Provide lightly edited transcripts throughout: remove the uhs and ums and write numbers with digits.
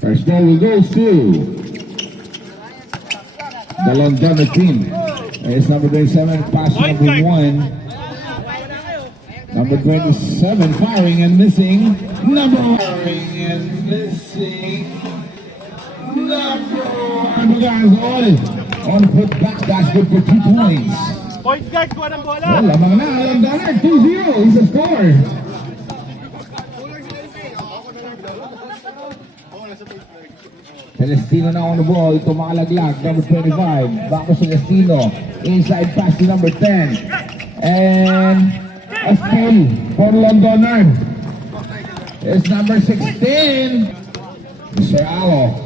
First ball will go to the Londoner team. It's number 27, pass number 1. Number 27, firing and missing. Firing and missing. Number 1. Guys, on put back. That's good for 2 points. Point guard, kuha ng bola. Well, lamang na. Londoner, 2-0 is the score. Celestino na on the ball. Tumakalaglag. Number 25. Back to Celestino. Inside pass to number 10. And a steal for Londoner. It's number 16. Mr. Alo.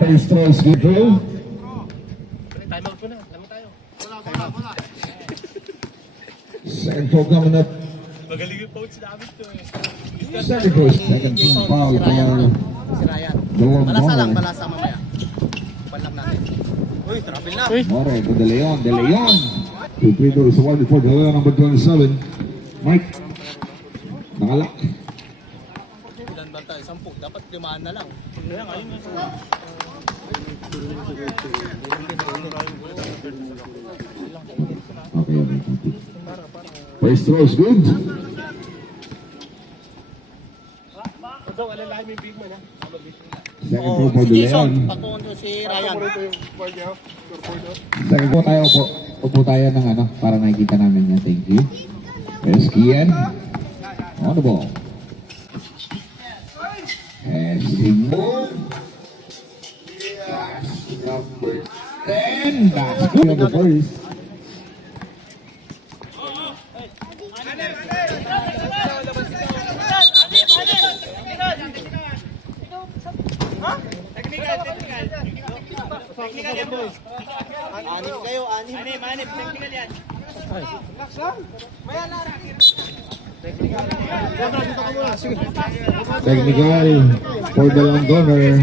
First throw is good through. Time out po na. Lamang tayo. Wala. Second throw coming up. Magaling yung coach namin to eh. Second throw. Second team foul for Si Ryan. Balasa lang, balasa mamaya. Balak natin. Uy, trapil na. More to De Leon. 2-3 throws. 1 before De Leon, number 27. Mike. Nakalak. Ilan ba tayo? 10. Dapat 5 na lang. Okay. First throw is good. Second throw for Si De Jason, Leon. pagpunto si Ryan. Second po tayo po. Upo tayo ng ano, para nakikita namin yan. Thank you. There's Kian. On the ball. Passing move. Number 10. That's good on the first. Technical yan, boys. Anim kayo, anim. Anim. Technical yan. Technical for the Londoner.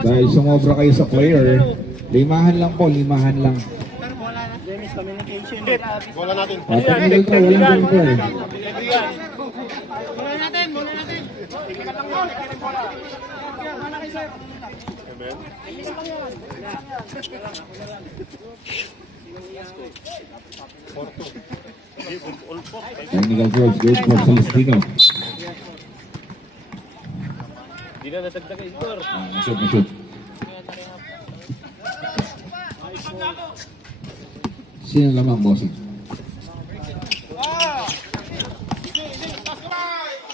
Dahil sumobra kayo sa player. Limahan lang po, limahan lang. Communication. Bola natin. Technical to, walang ganito eh. Muna natin. Technical lang yun. Mana kayo, sir. Technical throws good for Celestino. Hindi na natagdag yung score. Shoot. Sino lamang, bossing?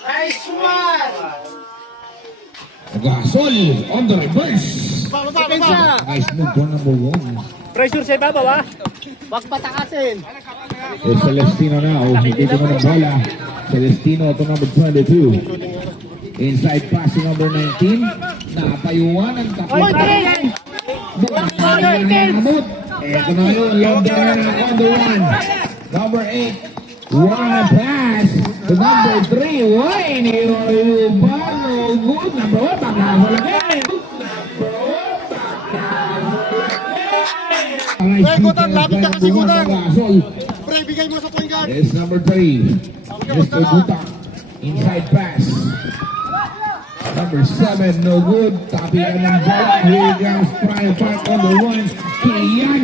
Nice one! Gasol on the reverse. Depensa! Nice move for number 1. Pressure sa ibabaw, ha? Huwag patakasin. Celestino now. Dito mo ng bola. Celestino to number 22. Inside pass to number 19. Napayuan ang kapitan. Ito na yun. Londoner on the 1. Number 8. One pass to number 3. Wayne Ibarno. Good. Number 1. Bakasol again. Pre, Gutan, lapit ka kasi, Gutan. Bakasol. Pre, bigay mo sa point guard. It's number 3. Mr. Gutak. Inside pass. Number 7, no good. Tapi ng bola. Here comes Brian Park on the 1. Kian.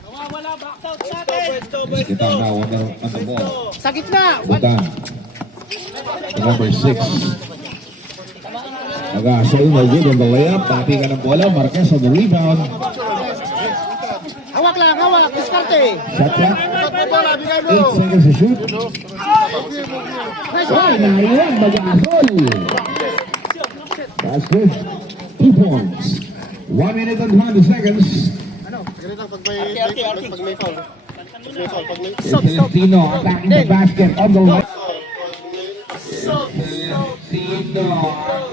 Nawawala, box out sa atin. Kita now on the ball. Sa gitna. Gutan. Number 6. Nagasol, no good on the layup. Tapi ng bola. Marquez on the rebound. Hawak lang, hawak. Diskarte. Shot clock. Bola, bigay mo. 8 seconds to shoot. Nice Oh, one. naiwan, Magasol. That's good. 2 points. 1 minute and 20 seconds. Ganito, pag may foul. Celestino attacking the basket on the right. Celestino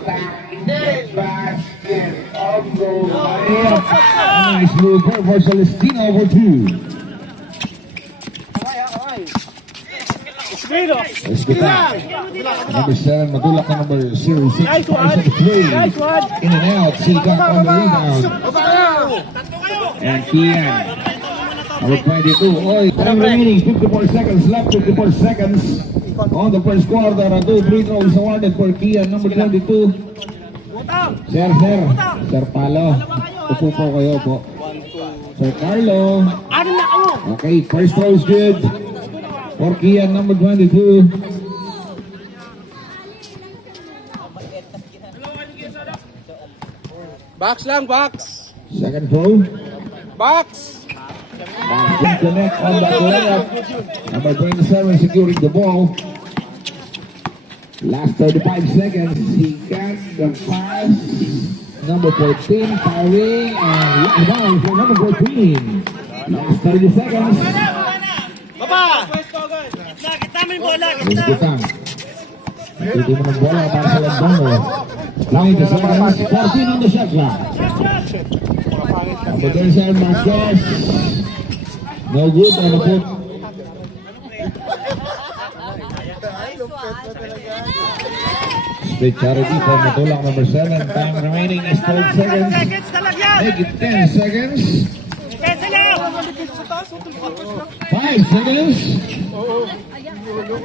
attacking the basket on the right. Nice move for Celestino over 2. Let's go back. Number 7, matulak na number 06. Nice one. Pass on the play. Nice one. In and out. Sikat on the rebound. And Kian. Number 22. Oy, time remaining. 54 seconds left. 54 seconds. On the first quarter. 2 free throws awarded for Kian. Number 22. Sir. Sir Palo. Upo po kayo po. Sir Carlo. Okay, first throw is good. For Kian, number 22. Box lang, box. Second throw. Box. Good connect on that layup. Number 27 securing the ball. Last 35 seconds. He got the pass. Number 14 firing and rebound for number 14. Last 30 seconds. Kita mo yung bola. Let's go down. Hindi mo ng bola para sa Lagbango. 20 seconds. 14 on the shot clock. Number 37 Marquez. No good on the foot. Split charity for matulak number 7. Time remaining is 12 seconds. Make it 10 seconds. 5 seconds.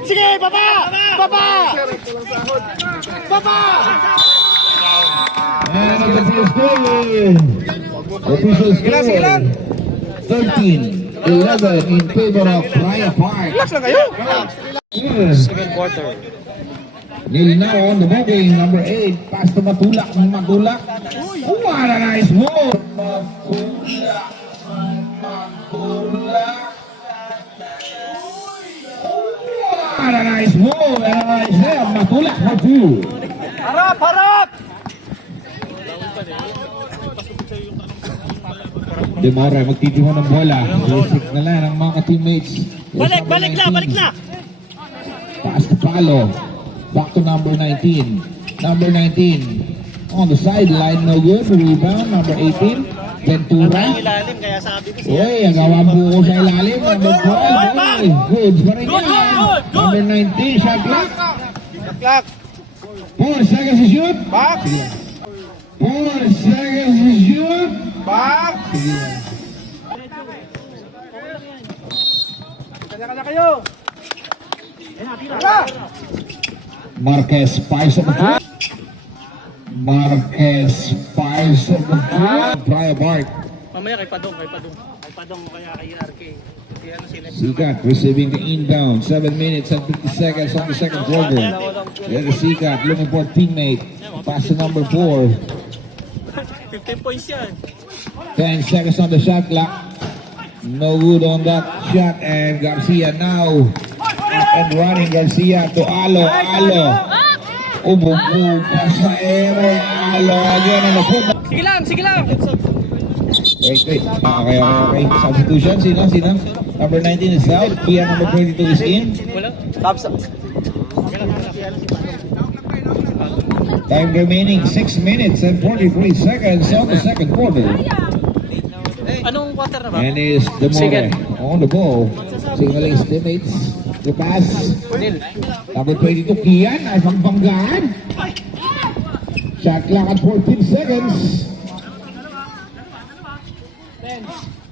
Sige, baba! And the official score. Official score. 13-11 in favor of Raya Park. Relax lang kayo. Second quarter. Nil now on the moving. Number 8. Pass to Matulak. Matulak. What a nice move. Matulak. What a nice move. And a nice help. Matulak for 2. Harap! Demore magtitimo ng bola. Basic na lang ang mga teammates. Balik na! Pass to Palo. Back to number 19. Number 19. On the sideline, no good. Rebound, number 18. Ventura. Ilalim, kaya sabi ko Uy, ang gawang buko sa ilalim. Number 12. Good pa rin yan. Number 19, shot clock. Clock. 4 seconds to shoot. Box. 4 seconds to shoot. Box. Kanya kayo. Marquez fires at the foot. Marquez fires at the foot. Brian Bart. Mamaya kay Padong. Kay Padong kaya kay RK. Kaya ano sila. Sikat receiving the inbound. 7 minutes and 50 seconds on the second quarter. There's Sikat looking for a teammate. Pass to number 4. 15 points yan. 10 seconds on the shot clock. No good on that shot. And Garcia now up and running. Garcia to Alo. Umupo pa sa ere. Alo again on the foot. Sige lang. Wait. Okay. Substitution. Sino? Number 19 is out. Kia number 22 is in. Time remaining 6 minutes and 43 seconds on the second quarter. Anong quarter na ba? And is Demore on the ball. Signaling his teammates. The pass. Number 22 Kian ay pagbanggaan. Shot clock at 14 seconds.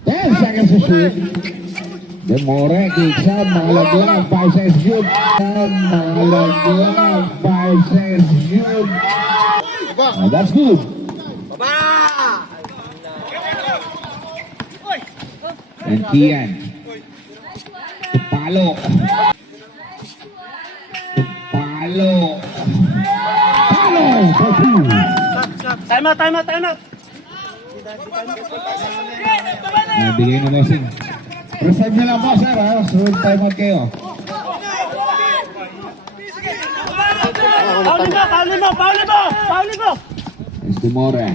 10 seconds to shoot. Demore kicks out. Mga laglag. 5 seconds shoot. Mga laglag. 5 seconds shoot. Oh, that's good. And Kian. To Palo. Palo for 2. Time out. Nabigay na bossing. Reserve na lang po sir ha. Sunod time out kayo. Pauli mo! It's Demore.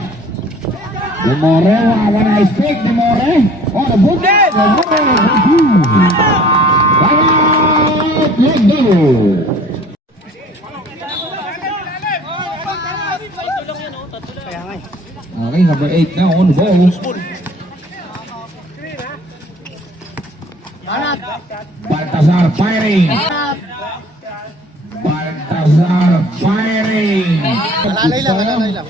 What a nice pick, Demore. Oh, the boot. Demore for 2. Let's go. Okay, number 8 now on the ball. Baltazar firing. firing. Alalay lang, alalay lang.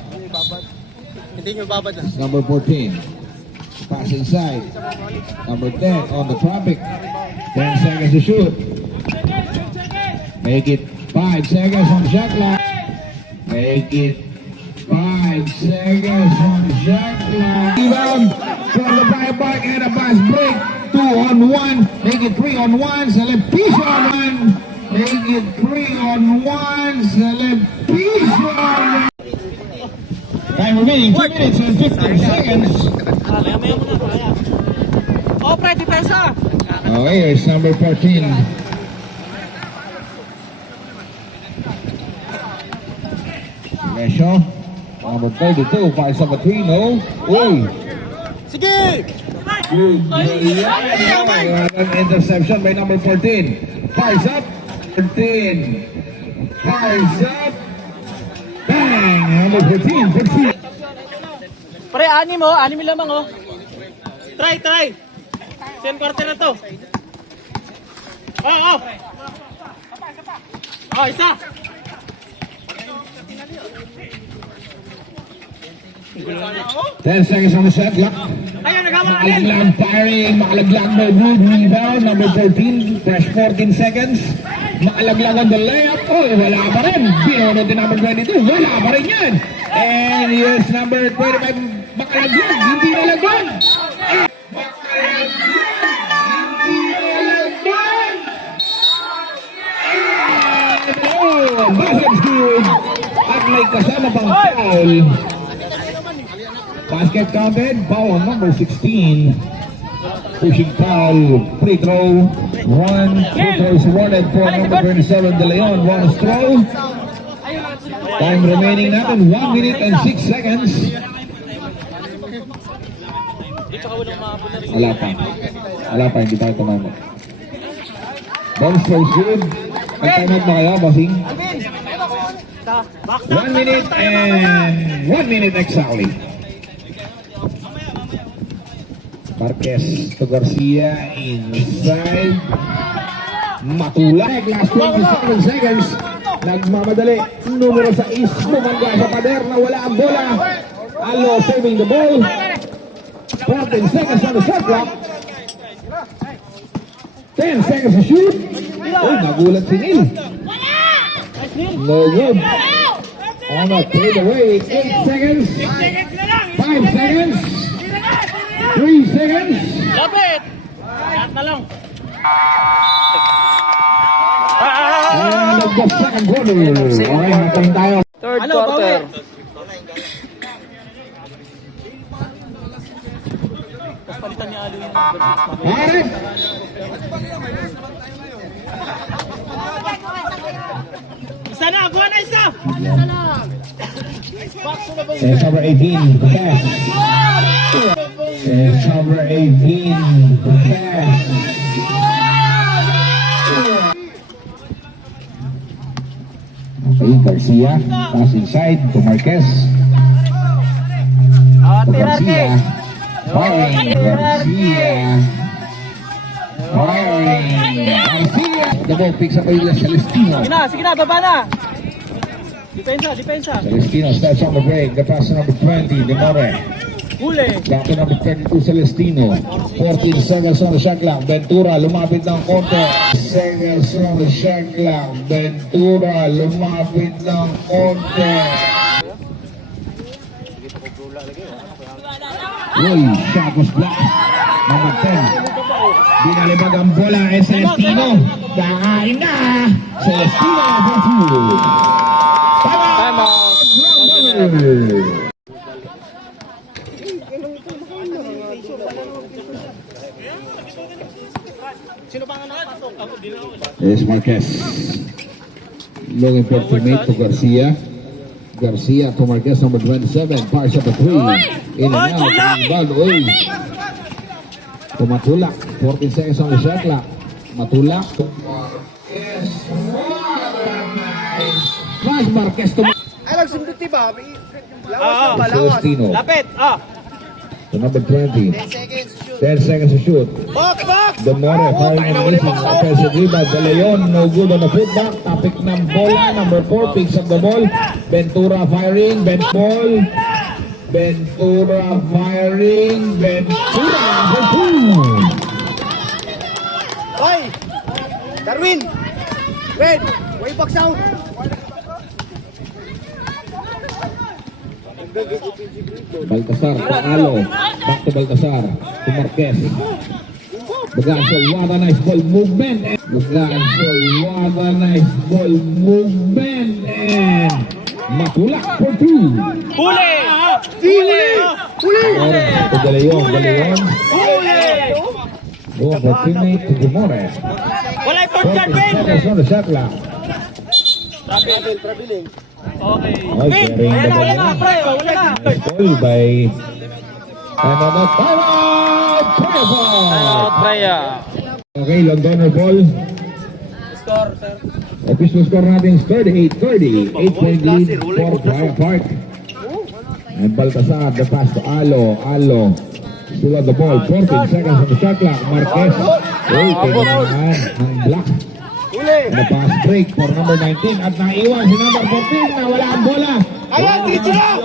Hindi nyo babad lang. Number 14. Pass inside. Number 10 on the traffic. 10 seconds to shoot. Make it 5 seconds on the shot clock. Make it 5 seconds on the shot clock. Rebound from the buyback and a fast break. 2 on 1. Make it 3 on 1. Select piece on 1. Make it 3 on 1. Select piece on 1. Time remaining 2 minutes and 15 seconds. Oh, pre, depensa. Okay, here's number 14. Mesho. Number 32, fires up a 3, no? Uy! Sige! Good. An interception by number 14. Fires up. 14. Fires up. Bang! Number 14. 14. Pre, anim lamang oh. Try. Same quarter na to. Oh. Oh, isa. 10 seconds on the shot clock. Ayun, nagawa ka rin. Makalaglag firing, makalaglag by Wood, rebound, number 14, fresh 14 seconds. Makalaglag on the layup, oh, wala pa rin. Binono din number 22, wala pa rin yan. And here's number 25, makalaglag, hindi nalaglag. Oh, basket's good. At may kasama pang foul. Basket counted, foul on number 16. Pushing foul, free throw. Free throw is awarded for number 27, De Leon. Bonus throw. Time remaining natin, 1 minute and 6 seconds. Wala pa, hindi tayo tumama. Bonus throw is good. May timeout ba kaya, bossing? 1 minute and 1 minute exactly. Marquez to Garcia inside. Matulak. Last 27 seconds. Nagmamadali. Numero 6. Bumangga sa pader na wala ang bola. Alo saving the ball. 14 seconds on the shot clock. 10 seconds to shoot. Uy, nagulat si Neil. No good. On a trade away. 8 seconds. 5 seconds. 3 seconds. Lapit. Lahat na lang. And of the second quarter. Okay, hapon tayo. Third quarter. Palitan niya Alo yung number 6. Alright. Isa na, buwan na isa. It's number 18. Pass. It's number 18. Pass. Okay, Garcia. Pass inside to Marquez. To Garcia. Firing. Garcia. Firing. Garcia. The ball picks up by Celestino. Sige na, baba na. Depensa. Celestino starts on the break. The pass to number 20, Demore. Huli. Back to number 32, Celestino. 14 seconds on the shot clock. Ventura lumapit ng konti. Seconds on the shot clock. Ventura lumapit ng konti. Uy, shot was blocked. Number 10. Binalibag ang bola kay Celestino. Kakain na. Celestino, Ventura. Time out. There's Marquez. Looking for teammate to Garcia. Garcia to Marquez, number 27. Fires up a 3. In and out. Ball. Uy. To Matulak. 14 seconds on the shot clock. Matulak. Flash Marquez to Ay, nagsunduti ba? Oo. Lawas. Celestino. Lapit. to number 20. 10 seconds to shoot. 10 seconds to shoot. Box, box! Demore firing and missing. Offensive rebound. De Leon, no good on the putback. Topic ng bola. Number 4 picks up the ball. Ventura firing. Ball. Ventura firing. Ventura for 2. Hoy! Darwin! Red! Way box out! Baltasar, Paalo. Back to Baltasar. To Marquez. Bagansol, what a nice ball movement. Bagansol, what a nice ball movement. And Matulak for 2. Huli! Huli! To De Leon. Huli! Going for teammate to Demore. Wala yung 40 third guard, seconds on the shot clock. Okay. Okay, carrying the ball. Wala na, pre. Wala na. Ball by another timeout. Freya. Okay, Londoner ball. Score, sir. Official score natin is 38-30. 8-point lead for Praya Park. And Baltasar, the pass to Alo. Alo still on the ball. 14 seconds on the shot clock. Marquez. Uy, kailangan ng block. And the pass break for number 19. At naiwan si number 14 na wala ang bola. Ayan, dito na!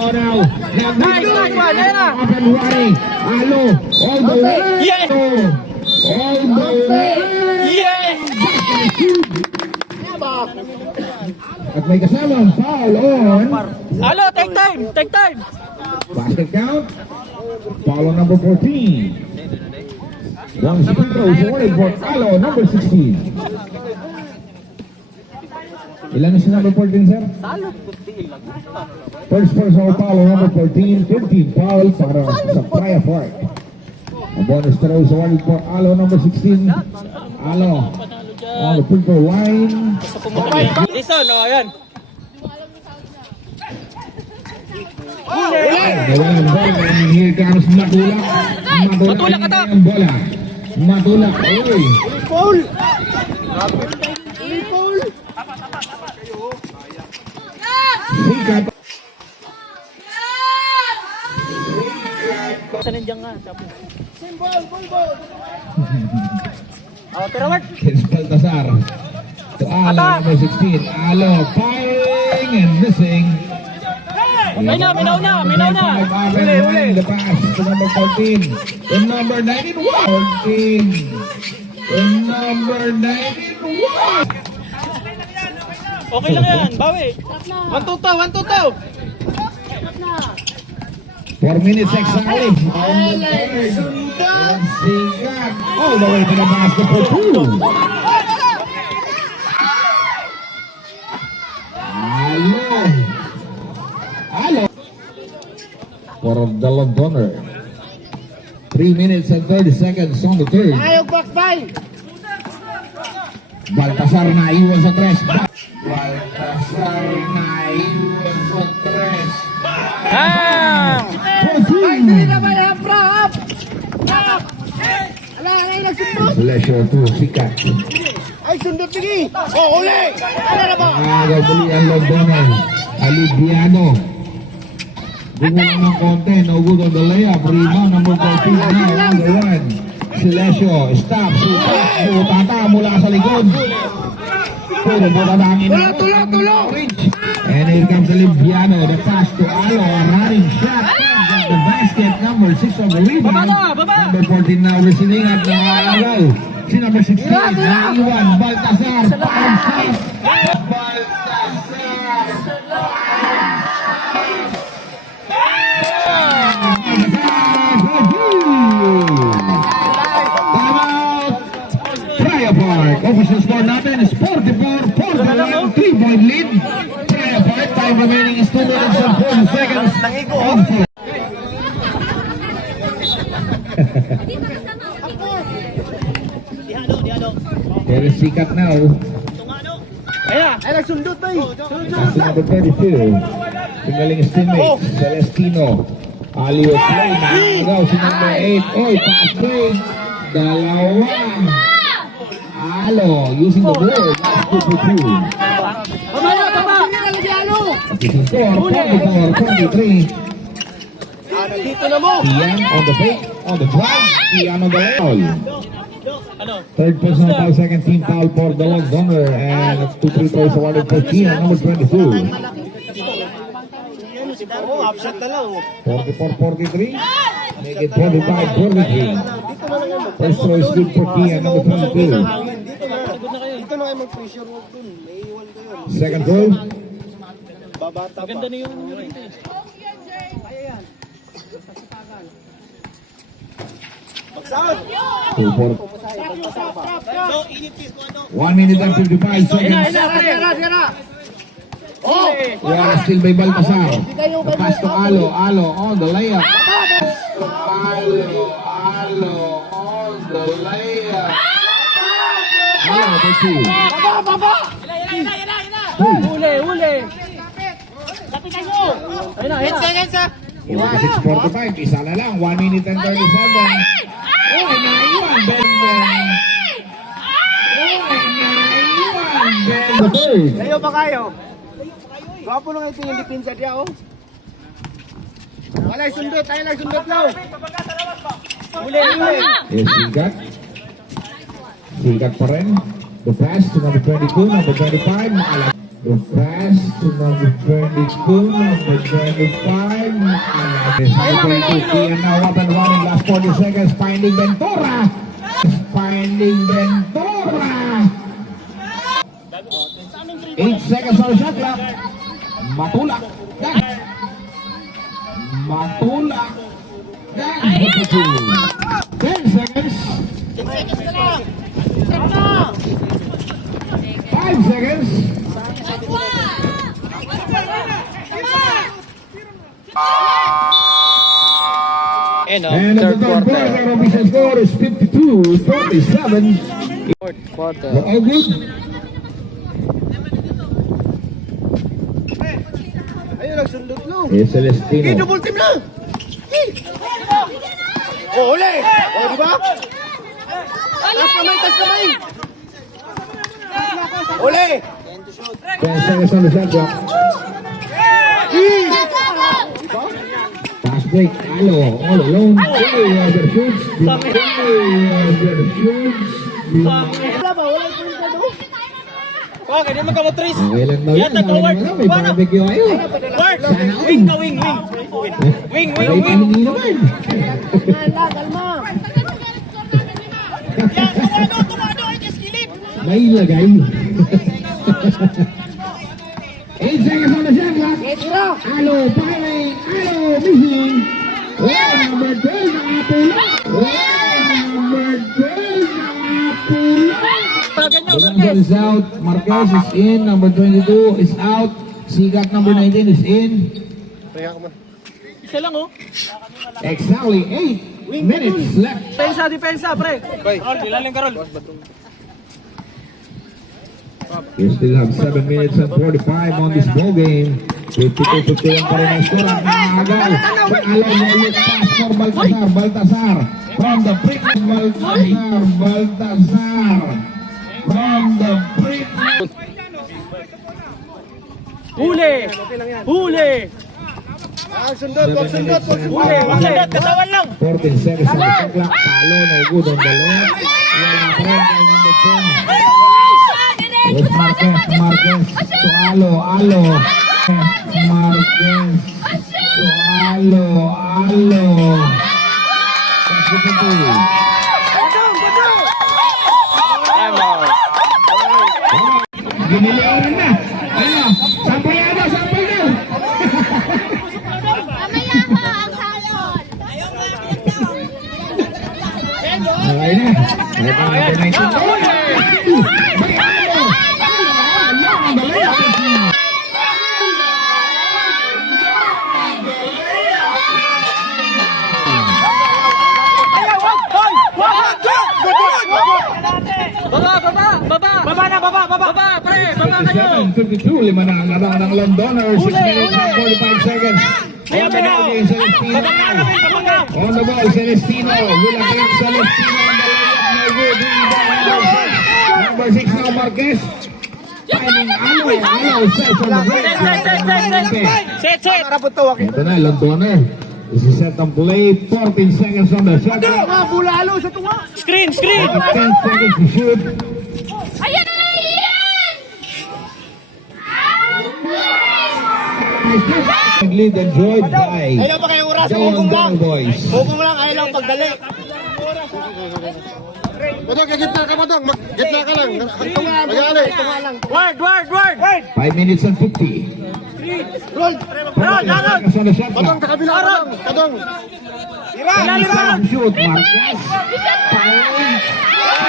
Nice one, ayan na. Up and running. Alo, all the way. Yes! All the way. Yes! At may kasamang foul on Alo, take time. Take time. basket count. Foul on number 14. One free throw is awarded for Alo, number 16. Ilan na si number 14, sir? First personal foul on number 14. 15 foul para sa Praya Park. A bonus throw is awarded for Alo, number 16. Alo on the free throw line. Listen, o, ayan. Nawalan ball and here comes Matulak. Matulak attack. Ang bola. Matulak. Uy. Foul! Sikat. Saan nandiyan nga? Sabi. Oh, tira, Mark. It's Baltasar. To Alo, number 16. Alo firing and missing. Minaw na. Uli. The pass to number 14. To number 19. 14. To number 19. Okay lang yan, bawi. 1-2-2. 4 minutes exactly. Sikat. All the way to the basket for 2. Alo. For the Londoner. 3 minutes and 30 seconds on the third. Ayog box by! Baltasar na iwan sa tres. Baltasar na iwan sa tres. Ay, dali na ba yan, bro? Up! Up! Ala, nagsundot! Celesio to Sikat. Ay, sundot sige! Oh, uli! Ala na ba? Nagabuli ang Londoner. Alibiano. Bumulang ng konti. No good on the layup. Rebound number 14 now on the run. Celesio. Stop. Butata mula sa likod. Puro butatangin. Tulo! And here comes Alibiano. The pass to Alo. A running shot. The basket number 6 on the rebound. Baba! Number 14 now receiving at the Alo. Si number 16. Naiwan. Baltasar. Pound shot. Praya Park. Official score natin is 44-41. 3-point lead. Praya Park. Time remaining is 2 minutes and 40 seconds. On floor. There is Sikat now. Ayan. Ay, nagsundot ba eh? Pass to number 32. Tinggaling his teammate, Celestino. Alio play. Nakagaw si number 8. Oy, pass break. Dalawa. Alo, using the board. That's 2 for 2. Tama! Official score, 44-43. Dito na mo. Ian on the fake, on the drive, Ian on the foul. Ano? Third personal foul, second team foul for the Donner, and 2 free throws awarded for Ian, number 22. Upset na lang. 44-43, make it 25-43. First throw is good for Ian, number 22. Dito na kayo mag-pressure walk dun. Naiiwan ko yun. Second throw, Babata pa. Ganda na yung rito eh. Baksakan. 1 minute and 55 seconds. Wala still by Baltasar. The pass to Alo. Alo on the layup. Alo on the layup. Alo for two. Huli! Ayun na. 6:45. Isa na lang. 1 minute and 37. Oh, naiwan. Ben. The third. Kayo ba kayo? Gwapo lang ito yung dipinsa diya, oh. Wala, sundot. Tayo lang sundot lang. Huli. Yes, Sigat. Sigat pa rin. The pass to number 22, number 25. Maalam. The pass to number 22, number 25. Maalam. Yes, number 22. Kian now up and running. Last 40 seconds. Finding Ventura. Finding Ventura. 8 seconds on the shot clock. Matulak. Matulak. 10 seconds. 5 seconds. And And the third quarter, our official score is 52-47. Fourth quarter. We're all good. Ayun, nagsundot lang. Celestino. Double team na. Oh, huli. Oh, di ba? Tas kamay. Huli. 10 seconds on the shot clock. Pass break. Alo, all alone. Roger shoots. Roger shoots. Wala ba? Wala po yung kado. Oh, ganyan magkamotris. Okay lang daw yan. Yan, forward. May barbecue kayo. Ward! Sana all. Wing ka, wing. Wing. Hindi naman. May lagay. 8 seconds on the shot clock. Alo, firing. Alo, missing. Oh, number 12 nakapula. Oh, number 12 nakapula. Alonso is out. Marquez is in. Number 22 is out. Sigat number 19 is in. Isa lang oh. Exactly 8 minutes left. Depensa, pre. Karol, ilalim Karol. We still have 7 minutes and 45 on this ball game. 52-51 pa rin ang score. Ang nangagal. Sa alam mo ulit pass for Baltasar. From the brick. Baltasar. From the brick. Huli! Sundot. Huli! Katawan lang! 14 seconds on the shot clock. Palo, no good on the left. Wala pa rin kay number 10. Yes, Marquez to Alo. Marquez to Alo. That's the two. Giniliran na. Ano? Sampay na. Mamaya ka ang sample. Okay na. Number 19. Baba, pre! Baba kayo! 52, 5 na ang larang ng Londoners. 6 minutes and 45 seconds. Ayan, On the ball against Celestino. On the ball, Celestino. Will against Celestino on the layup. No good. Number 6 now, Marquez. Finding Alo. Sets on the break. Set! Para po to, Ito na, Londoner. This is set on play. 14 seconds on the shot clock. Screen, screen! 10 seconds to shoot. Ayan! Ayan! Lead enjoyed by Ayaw pa kayong oras, the hukong lang. Wonder Boys. Hukong lang, ayaw lang pagdali. Badong, gitna ka, Badong. Gitna ka lang. Magali. Word, word, word! 5 minutes and 50. Roll. 14 seconds on the shot Badong, clock. sa kabila, Badong. Badong. Ilalim ka! Shoot, Marquez. Foul.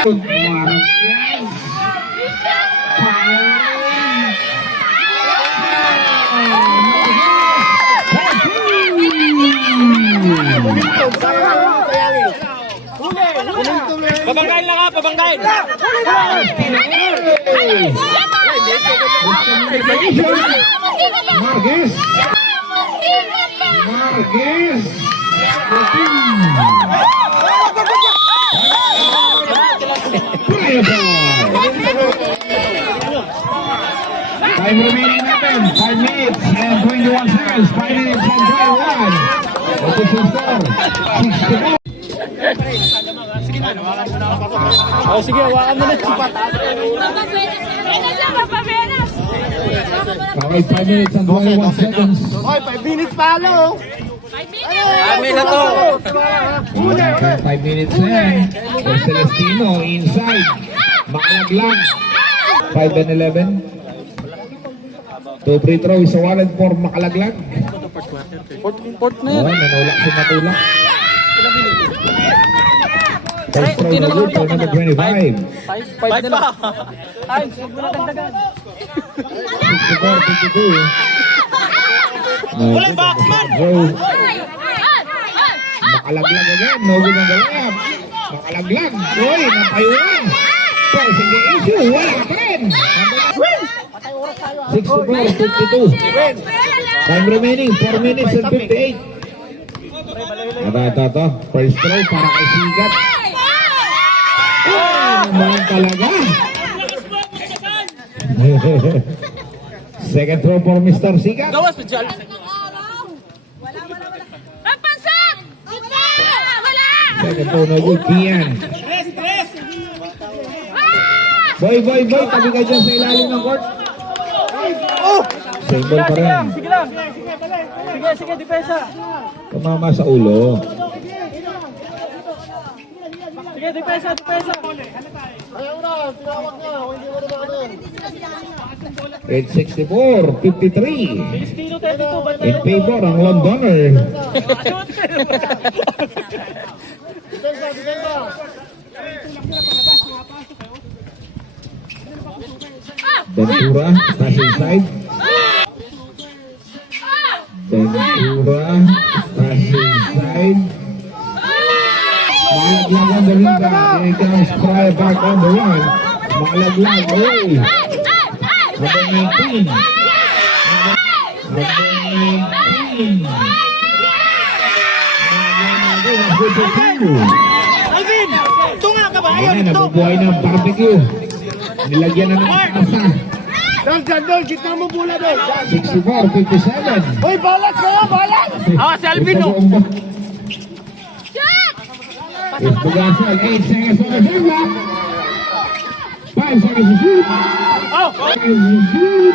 Shoot, Marquez. Foul. Pabanggain lang ha, pabanggain! Marquez. Marquez. Play ball. Time remaining natin. 5 minutes and 21 seconds. 5 minutes and 21. Official score. 64. O sige, hawakan mo na. Papavenas! Okay, 5 minutes and 21 seconds. Hoy, 5 minutes palo. 5 minutes! Amin na to! 5 minutes na yan. For Celestino, inside. Makalaglag. 5 and 11. 2 free throw, isa wallet for makalaglag. Port na Oh, nanulak si Matulak. First throw na good for number 25. 5 na lang. Ay, huwag mo na dagdagan. 64-52. Kulay boxman! Makalaglag again. No good ang galap. Makalaglag. Uy, napayuan. Forcing the issue. Wala pa rin. 64-52. Time remaining. 4 minutes and 58. Ito. First throw para kay Sigat. Naman talaga. Second throw for Mr. Sigat. Gawas pa dyan. Papansak! Wala! Wala! Second throw na good. Kian. Boy. Tabi ka dyan sa ilalim ng court. Same ball pa rin. Sige lang. Sige, depensa. Tumama sa ulo. Sige, depensa. 864-53. Filistino 32, bantay. In favor ang Londoner. Ventura, pass inside. Ventura, pass inside. Makalaglag on the rebound. Here comes Fry back on the run. Makalaglag. Hey! Number 19. Number 19. Good for two. Alvin! Tunga ka ba? Ayan, nabubuhay ng barbecue. Nilagyan na ng asa. Doon, gitna mo bola doon. 64-57. Hoy, balat kayo, balat! Ah, si Alvin no! It's Bugasol, 8 seconds on the shot clock. 5 seconds to shoot. 5 seconds to shoot.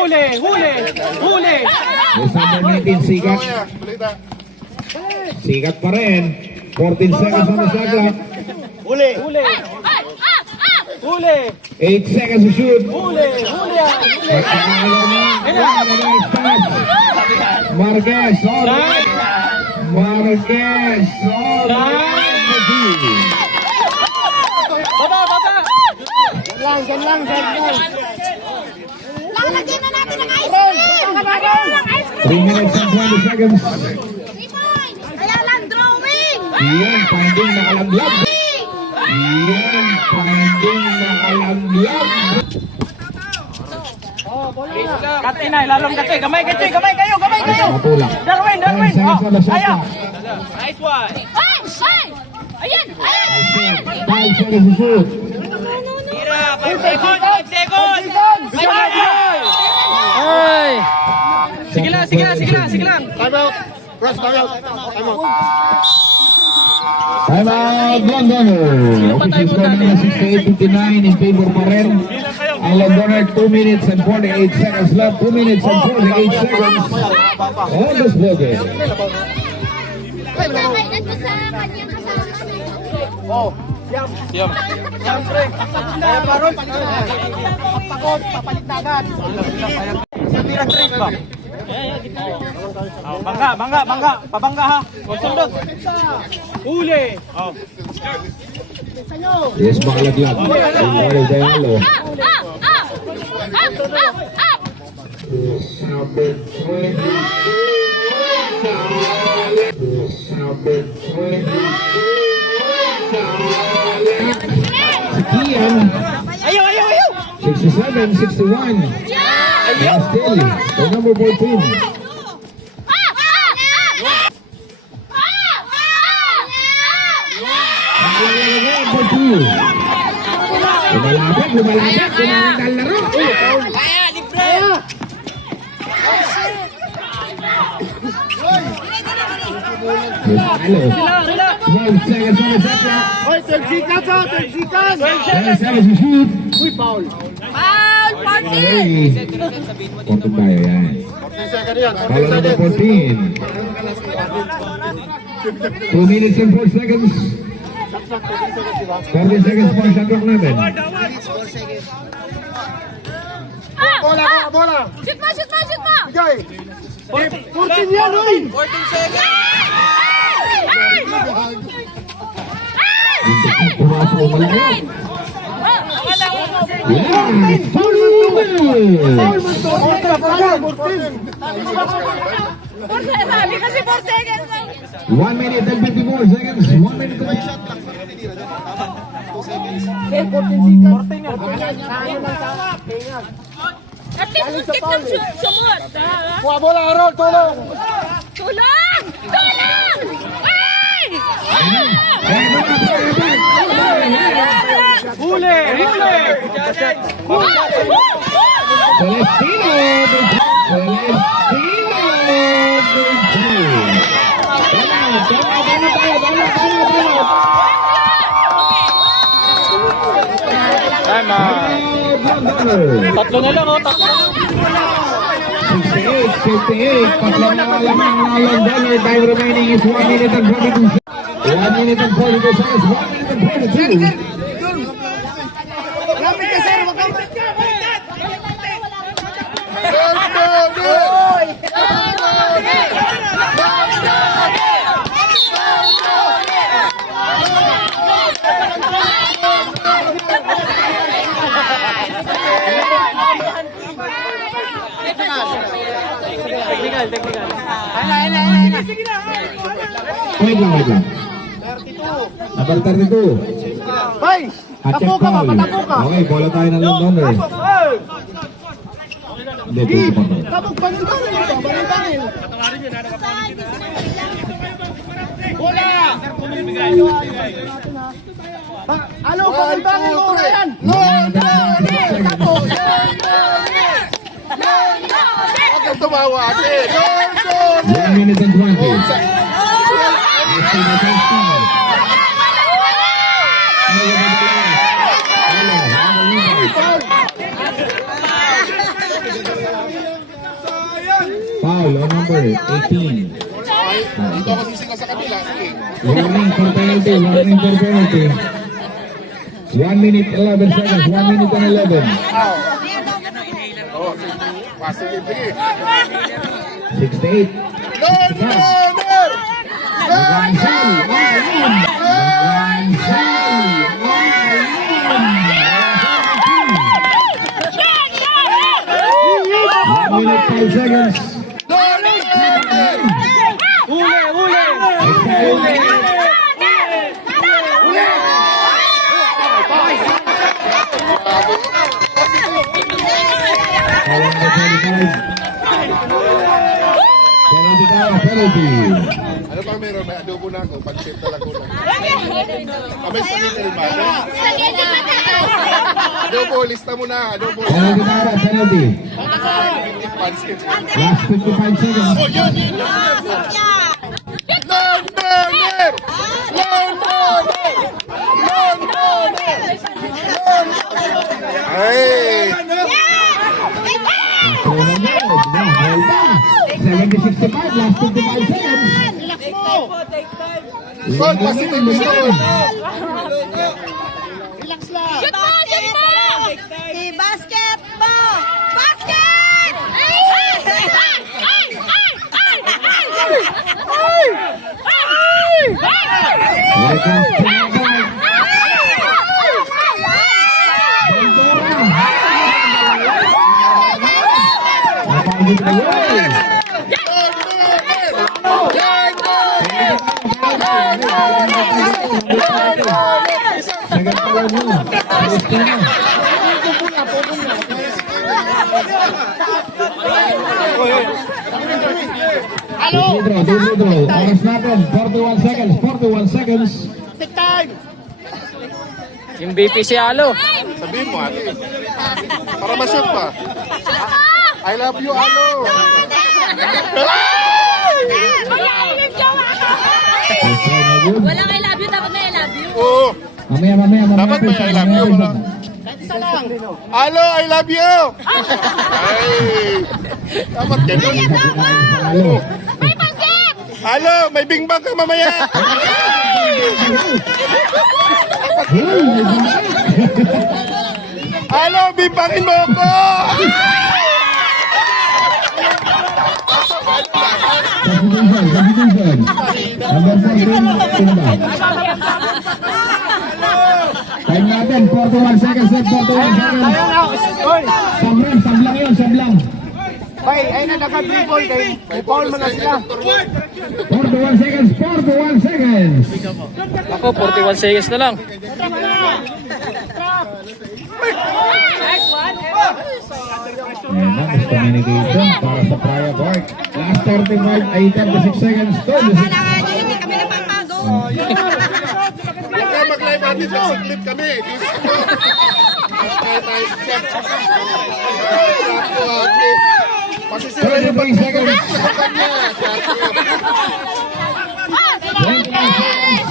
Huli! Yes, number 19, Sigat. Sigat pa rin. 14 seconds on the shot clock. Huli! 8 seconds to shoot. Marquez, all right. Marquez, all right. Baba! Diyan lang. Lalagyan na natin ng ice cream! Lalagyan ng ice 3 cream! minutes and 20 seconds. 3 points! Kaya lang drawing! Iyan, finding nakalaglag. Iyan, finding nakalaglag. Katay na, lalong katay. Gamay kayo! Matulak. Darwin! 10 seconds on the shot Ayaw! clock. Nice one! Ay! Ayan! 5 seconds to shoot. Tira! 5 seconds! sige lang, sige lang, sige lang. Time out. Press, time out. Time out. Time out, Londoner. Official score naman 68-59 in favor pa rin. Ang Londoner, 2 minutes and 48 seconds left. 2 minutes and 48 seconds. On this ball game. Kasabay nandun sa kanyang kasama. Siyempre. Kaya paron, pagpagod, papalit na agad. Sa tira-trip ba? Bangga. Pabangga ha. Sundot. Huli. Yes, makalaglag. Mario Diallo. Si Kian, Ayaw. 67-61. And still, the number 14. Lumalapit, kumangandal laro. Relax. 12 seconds on the shot clock. Hoy, 12 seconds ha, 12 seconds. 12 seconds to shoot. Foul, party! Okay. 14 tayo, yan. 14 seconds yan, 14 Follow number seconds. 14. 2 minutes and 4 seconds. 14 seconds pa ang shot clock natin. Bola. Shoot mo! Bigay. 14 yan, hoy. 14 seconds. Pumasok ang malaki. Yan! Foul Sabi kasi 4 seconds lang. 1 minute and 54 seconds. 1 minute and 54 seconds. At least muntik ng sumot. Kuha bola, Harold, tulong. Tulong! Ay! Huli. Celestino! Tatlo na lang, tatlo. 68, 58, tatlo na alamang ng Londoner. Time remaining is 1 minute and 42 seconds. 1 minute and 42 seconds. 1 minute and 42. Technical. Wait lang. Number 32. Hoy, At check tapo ka ba? foul. Patapo ka. Okay, bola tayo ng Londoner. Hindi, dito pa to. Tapos banil-banil ito, banil-banil. Bola! Ano, banil-banil mo na yan? Tapos! Huwag kang tumawa, ate! 1 minute and 20. Foul on number 18. Dito ako sisigaw sa kabila, sige. Warning for penalty. 1 minute 11 seconds. 1 minute and 11. Sige, sige. 68. Londoner! One minute 5 seconds. Huli. Penalty. Ano ba meron? May adobo na ako. Pansit na lang ko na. Kami sa nito rin ba? Spaghetti patatas! Adobo, lista mo na. Adobo. Penalty para, penalty. Pansin. Last 55 seconds. Londoner! Londoner! Londoner! Ay! 70-65, last 55 seconds. Gol, positive is gol. Shoot mo! Shoot mo! Basket mo! Basket! Ay! Ay! Ay! Ay! Ay! Here comes Pinagay. Napagod na yun. Sagat pala mo. Gusto na. Dudro. Oras natin, 41 seconds. 41 seconds. MVP si Alo. Sabihin mo, ate. Para ma-shoot pa. I love you, Alo. Walang I love you, dapat may I love you. Oo. Mamaya. Dapat may I love you, wala. Alo, I love you. Ay. Dapat ganun. May pansit! Alo, may bingbang ka mamaya. Alo, bimbangin mo ako. Substitution. Number 14, Pinabay. Time natin, 41 seconds left, 41 seconds. Sablang yun, sablang. Ay na naka-dribble kay Paul mo na sila. 41 seconds, 41 seconds. Ako, 41 seconds na lang. Ayan na, miscommunication para sa Praya Park. Last 35, ay 36 seconds. Hindi kami napapago. Huwag ka mag-live atin, nagsiklip kami. Pasisira yung 33 seconds. sa kanya. 29 seconds.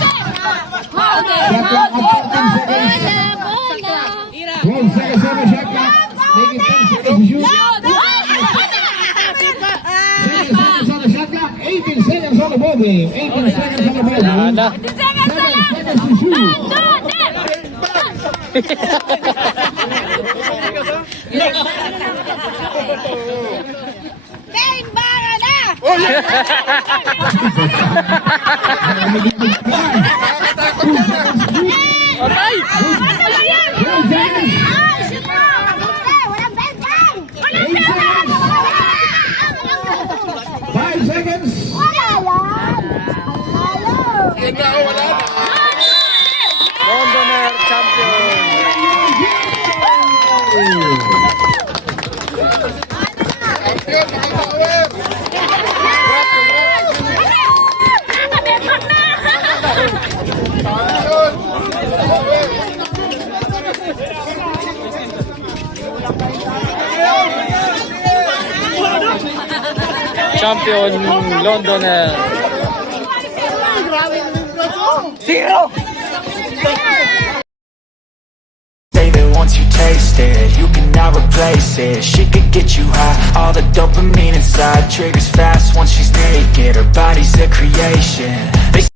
Shot clock at 14 seconds. 12 seconds on the shot clock. Make it 10 seconds to shoot. 7 seconds on the shot clock. 18 seconds on the ball game. 18 seconds on the ball game. Ada. 7 seconds to shoot. Bang! Bara na! Oh, yeah! Nakakatakot yan ah. Patay! Ano yan? 12 seconds. Ah, shoot mo! Walang bang bang! Walang 8 seconds. 5 seconds. Wala yan! Yan na, oh, wala na. Londoner champion. Champion, nakatawid. Champion. Champion Londoner. Say that once you taste it, you cannot replace it. She could get you high, all the dopamine inside triggers fast once she's naked. Her body's a creation.